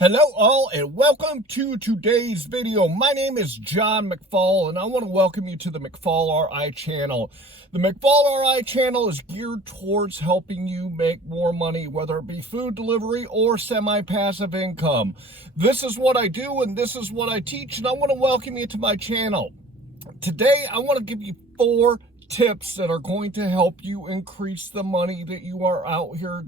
Hello all and welcome to today's video. My name is John McFall and I want to welcome you to the McFallRI channel. The McFallRI channel is geared towards helping you make more money, whether it be food delivery or semi-passive income. This is what I do and this is what I teach, and I want to welcome you to my channel. Today I want to give you 4 tips that are going to help you increase the money that you are out here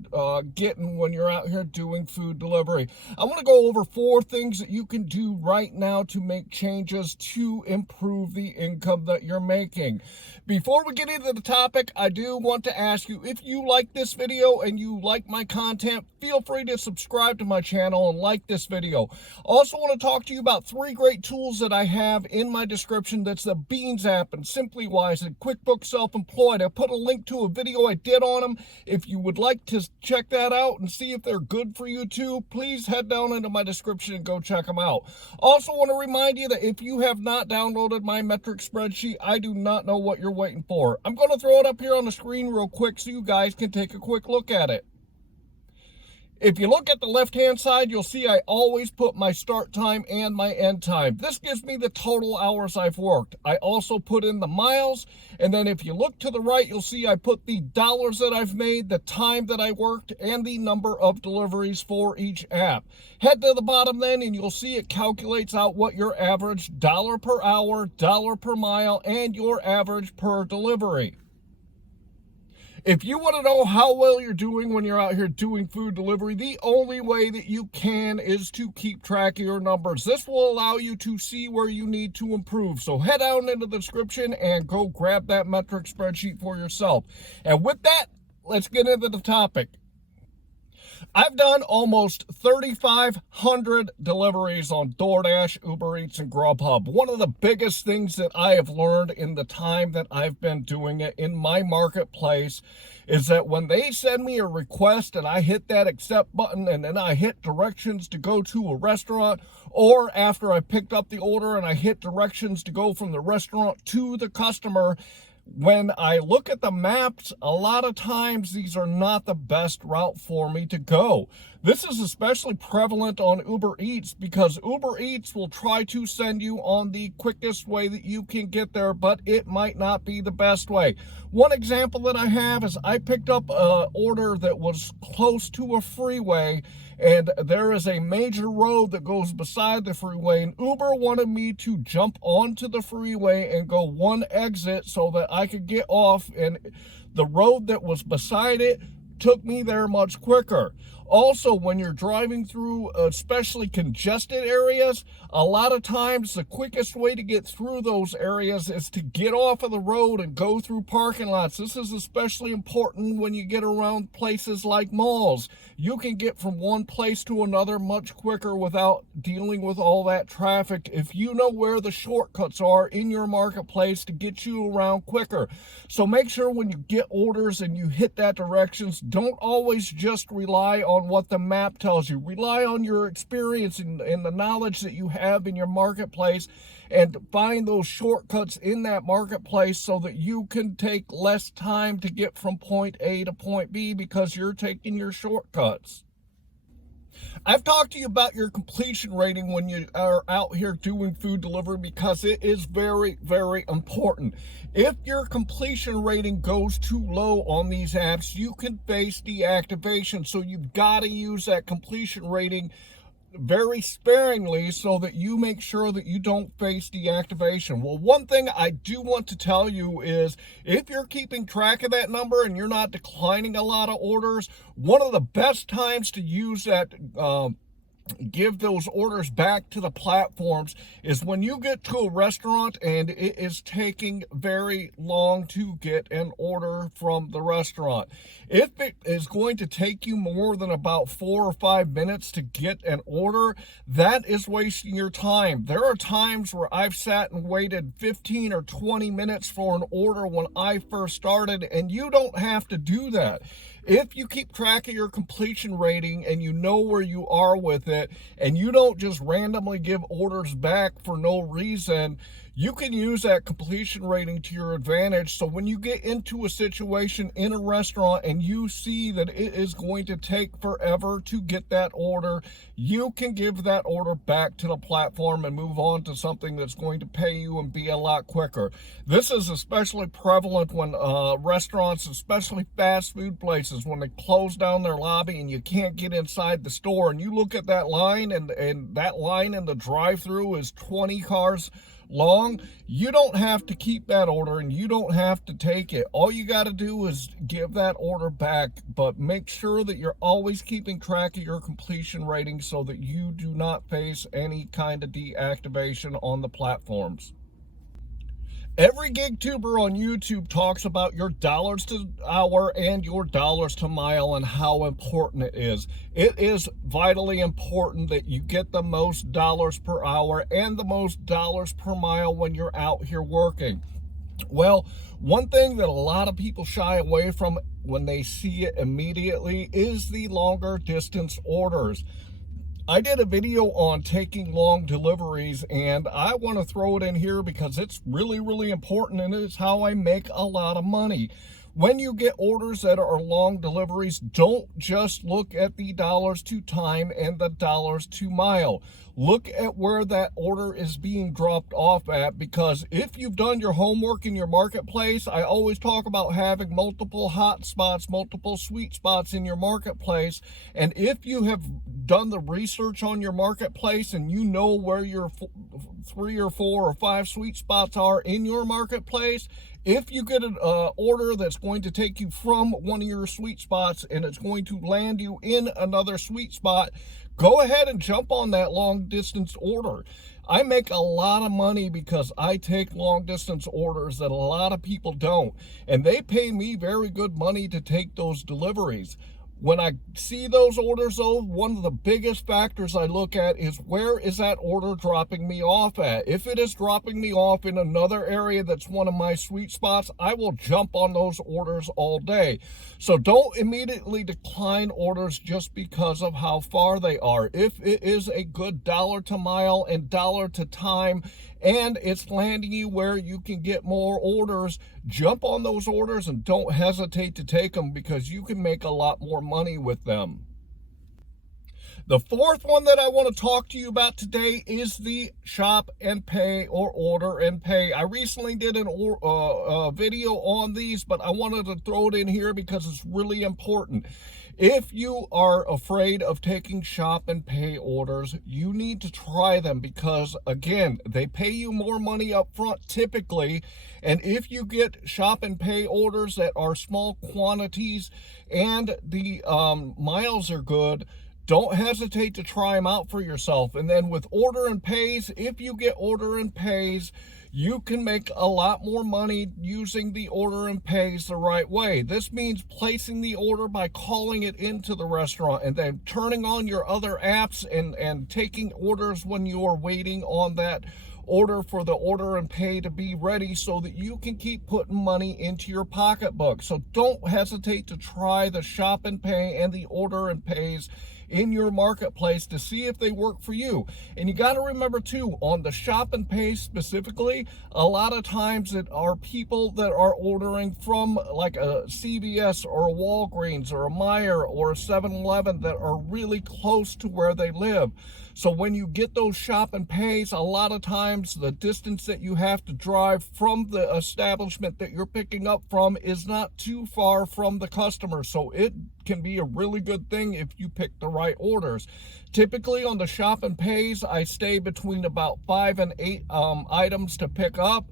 getting when you're out here doing food delivery. I want to go over 4 things that you can do right now to make changes to improve the income that you're making. Before we get into the topic, I do want to ask you, if you like this video and you like my content, feel free to subscribe to my channel and like this video. Also want to talk to you about 3 great tools that I have in my description. That's the Beans app and SimplyWise and QuickBooks Self-Employed. I put a link to a video I did on them. If you would like to check that out and see if they're good for you too, please head down into my description and go check them out. Also want to remind you that if you have not downloaded my metric spreadsheet, I do not know what you're waiting for. I'm going to throw it up here on the screen real quick so you guys can take a quick look at it. If you look at the left-hand side, you'll see I always put my start time and my end time. This gives me the total hours I've worked. I also put in the miles, and then if you look to the right, you'll see I put the dollars that I've made, the time that I worked, and the number of deliveries for each app. Head to the bottom then, and you'll see it calculates out what your average dollar per hour, dollar per mile, and your average per delivery. If you want to know how well you're doing when you're out here doing food delivery, the only way that you can is to keep track of your numbers. This will allow you to see where you need to improve. So head down into the description and go grab that metric spreadsheet for yourself. And with that, let's get into the topic. I've done almost 3,500 deliveries on DoorDash, Uber Eats, and GrubHub. One of the biggest things that I have learned in the time that I've been doing it in my marketplace is that when they send me a request and I hit that accept button and then I hit directions to go to a restaurant, or after I picked up the order and I hit directions to go from the restaurant to the customer, when I look at the maps, a lot of times these are not the best route for me to go. This is especially prevalent on Uber Eats because Uber Eats will try to send you on the quickest way that you can get there, but it might not be the best way. One example that I have is I picked up an order that was close to a freeway, and there is a major road that goes beside the freeway, and Uber wanted me to jump onto the freeway and go one exit so that I could get off, and the road that was beside it took me there much quicker. Also, when you're driving through especially congested areas, a lot of times the quickest way to get through those areas is to get off of the road and go through parking lots. This is especially important when you get around places like malls. You can get from one place to another much quicker without dealing with all that traffic if you know where the shortcuts are in your marketplace to get you around quicker. So make sure when you get orders and you hit that directions, don't always just rely on what the map tells you. Rely on your experience and the knowledge that you have in your marketplace, and find those shortcuts in that marketplace so that you can take less time to get from point A to point B because you're taking your shortcuts. I've talked to you about your completion rating when you are out here doing food delivery because it is very, very important. If your completion rating goes too low on these apps, you can face deactivation. So you've got to use that completion rating very sparingly so that you make sure that you don't face deactivation. Well, one thing I do want to tell you is if you're keeping track of that number and you're not declining a lot of orders, one of the best times to use that give those orders back to the platforms is when you get to a restaurant and it is taking very long to get an order from the restaurant. If it is going to take you more than about 4 or 5 minutes to get an order, that is wasting your time. There are times where I've sat and waited 15 or 20 minutes for an order when I first started, and you don't have to do that. If you keep track of your completion rating and you know where you are with it, and you don't just randomly give orders back for no reason, you can use that completion rating to your advantage. So when you get into a situation in a restaurant and you see that it is going to take forever to get that order, you can give that order back to the platform and move on to something that's going to pay you and be a lot quicker. This is especially prevalent when restaurants, especially fast food places, when they close down their lobby and you can't get inside the store, and you look at that line, and that line in the drive-thru is 20 cars long. You don't have to keep that order and you don't have to take it. All you got to do is give that order back, but make sure that you're always keeping track of your completion rating so that you do not face any kind of deactivation on the platforms. Every gig tuber on YouTube talks about your dollars to hour and your dollars to mile and how important it is. It is vitally important that you get the most dollars per hour and the most dollars per mile when you're out here working. Well, one thing that a lot of people shy away from when they see it immediately is the longer distance orders. I did a video on taking long deliveries, and I want to throw it in here because it's really, really important, and it's how I make a lot of money. When you get orders that are long deliveries, don't just look at the dollars to time and the dollars to mile. Look at where that order is being dropped off at, because if you've done your homework in your marketplace, I always talk about having multiple hot spots, multiple sweet spots in your marketplace. And if you have done the research on your marketplace and you know where your 3 or 4 or 5 sweet spots are in your marketplace, if you get an order that's going to take you from one of your sweet spots and it's going to land you in another sweet spot, go ahead and jump on that long distance order. I make a lot of money because I take long distance orders that a lot of people don't, and they pay me very good money to take those deliveries. When I see those orders, though, one of the biggest factors I look at is where is that order dropping me off at? If it is dropping me off in another area that's one of my sweet spots, I will jump on those orders all day. So don't immediately decline orders just because of how far they are. If it is a good dollar to mile and dollar to time, and it's landing you where you can get more orders, jump on those orders and don't hesitate to take them, because you can make a lot more money with them. The fourth one that I want to talk to you about today is the shop and pay, or order and pay. I recently did a video on these, but I wanted to throw it in here because it's really important. If you are afraid of taking shop and pay orders, you need to try them, because again, they pay you more money up front typically. And if you get shop and pay orders that are small quantities and the miles are good, don't hesitate to try them out for yourself. And then with order and pays, if you get order and pays, you can make a lot more money using the order and pays the right way. This means placing the order by calling it into the restaurant and then turning on your other apps and taking orders when you are waiting on that order for the order and pay to be ready, so that you can keep putting money into your pocketbook. So don't hesitate to try the shop and pay and the order and pays in your marketplace to see if they work for you. And you got to remember too, on the shop and pay specifically, a lot of times it are people that are ordering from like a CVS or a Walgreens or a Meijer or a 7-Eleven that are really close to where they live. So when you get those shop and pays, a lot of times the distance that you have to drive from the establishment that you're picking up from is not too far from the customer. So it can be a really good thing if you pick the right orders. Typically on the shop and pays, I stay between about 5 and 8 items to pick up.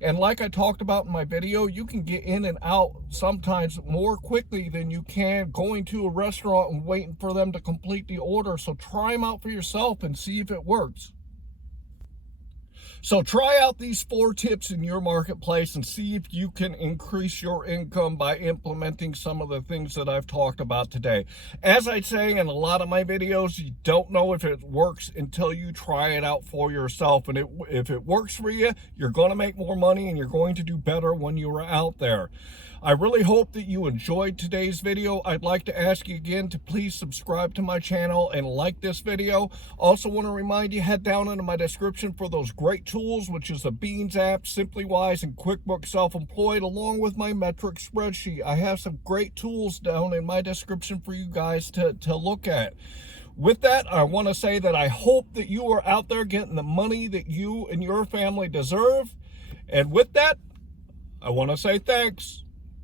And like I talked about in my video, you can get in and out sometimes more quickly than you can going to a restaurant and waiting for them to complete the order. So try them out for yourself and see if it works. So try out these 4 tips in your marketplace and see if you can increase your income by implementing some of the things that I've talked about today. As I say in a lot of my videos, you don't know if it works until you try it out for yourself. And if it works for you, you're going to make more money and you're going to do better when you're out there. I really hope that you enjoyed today's video. I'd like to ask you again to please subscribe to my channel and like this video. Also want to remind you, head down into my description for those great tools, which is the Beans app, SimplyWise, and QuickBooks Self-Employed, along with my metric spreadsheet. I have some great tools down in my description for you guys to look at. With that, I want to say that I hope that you are out there getting the money that you and your family deserve. And with that, I want to say thanks.